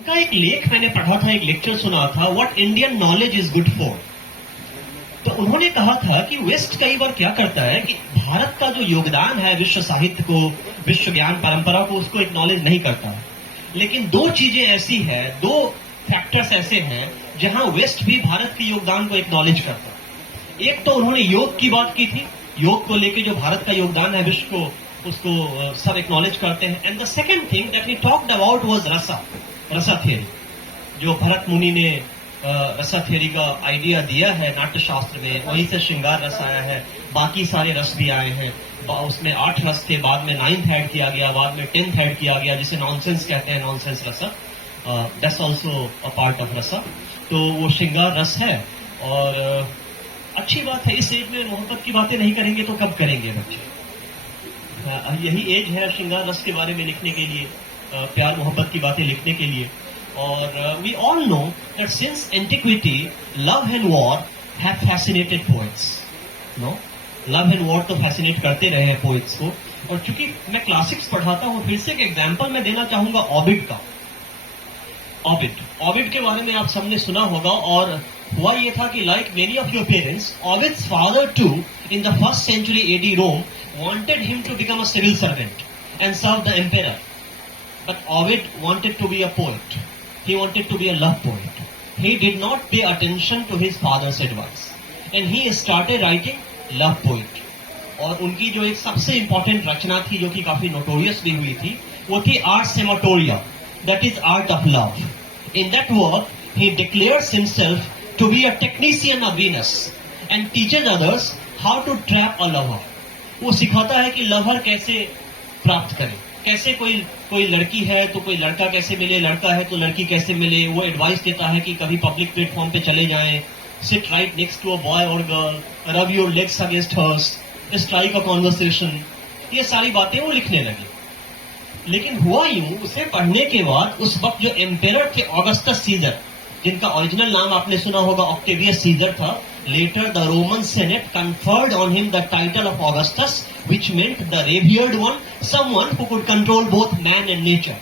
उनका एक लेख मैंने पढ़ा था, एक लेक्चर सुना था, what Indian knowledge is good for. तो उन्होंने कहा था कि वेस्ट कई बार क्या करता है कि भारत का जो योगदान है विश्व साहित्य को, विश्व ज्ञान परंपरा को, उसको एक्नॉलेज नहीं करता। लेकिन दो चीजें ऐसी है, दो फैक्टर्स ऐसे हैं जहां वेस्ट भी भारत के योगदान को एक्नॉलेज करता है। एक तो उन्होंने योग की बात की थी, योग को लेके जो भारत का योगदान है विश्व को, उसको सब एक्नॉलेज करते हैं। And the second thing that he talked about was रसा थ्योरी। जो भरत मुनि ने रसा थ्योरी का आइडिया दिया है नाट्य शास्त्र में, वहीं से श्रृंगार रस आया है। बाकी सारे रस भी आए हैं, उसमें 8 रस थे, बाद में 9th ऐड किया गया, बाद में 10th ऐड किया गया, जिसे नॉनसेंस कहते हैं, नॉनसेंस रसा, that's also a part of रसा। तो वो श्रृंगार रस है। और अच्छी बात है, इस एज में मोहब्बत की बातें नहीं करेंगे तो कब करेंगे बच्चे। यही एज है श्रृंगार रस के बारे में लिखने के लिए, प्यार मोहब्बत की बातें लिखने के लिए। और we all know that since antiquity love and war have fascinated poets. No, love and war तो फैसिनेट करते रहे हैं पोएट्स को। और चूंकि मैं क्लासिक्स पढ़ाता हूं, फिर से एक एग्जाम्पल मैं देना चाहूंगा ओविड का। ओविड के बारे में आप सबने सुना होगा। और हुआ ये था कि like many of your parents, Ovid's father too in the 1st century AD Rome wanted him to become a civil servant and serve the emperor. But Ovid wanted to be a poet. He wanted to be a love poet. He did not pay attention to his father's advice. And he started writing love poetry. और उनकी जो एक सबसे important रचना थी, जो कि काफी notorious भी हुई थी, वो थी Ars Amatoria, that is art of love. In that work, he declares himself to be a technician of Venus and teaches others how to trap a lover. वो सिखाता है कि लवर कैसे प्राप्त करें, कैसे कोई लड़की है तो कोई लड़का कैसे मिले, लड़का है तो लड़की कैसे मिले। वो एडवाइस देता है कि कभी पब्लिक प्लेटफॉर्म पे चले जाएं, sit right next to a boy और girl, rub your legs against hers, strike a conversation. ये सारी बातें वो लिखने लगे। लेकिन हुआ यूं, उसे पढ़ने के बाद उस वक्त जो एम्पेरर थे ऑगस्टस सीजर, जिनका ओरिजिनल नाम आपने सुना होगा ऑक्टेवियस सीजर था, later the Roman Senate conferred on him the title of Augustus, which meant the revered one, someone who could control both man and nature.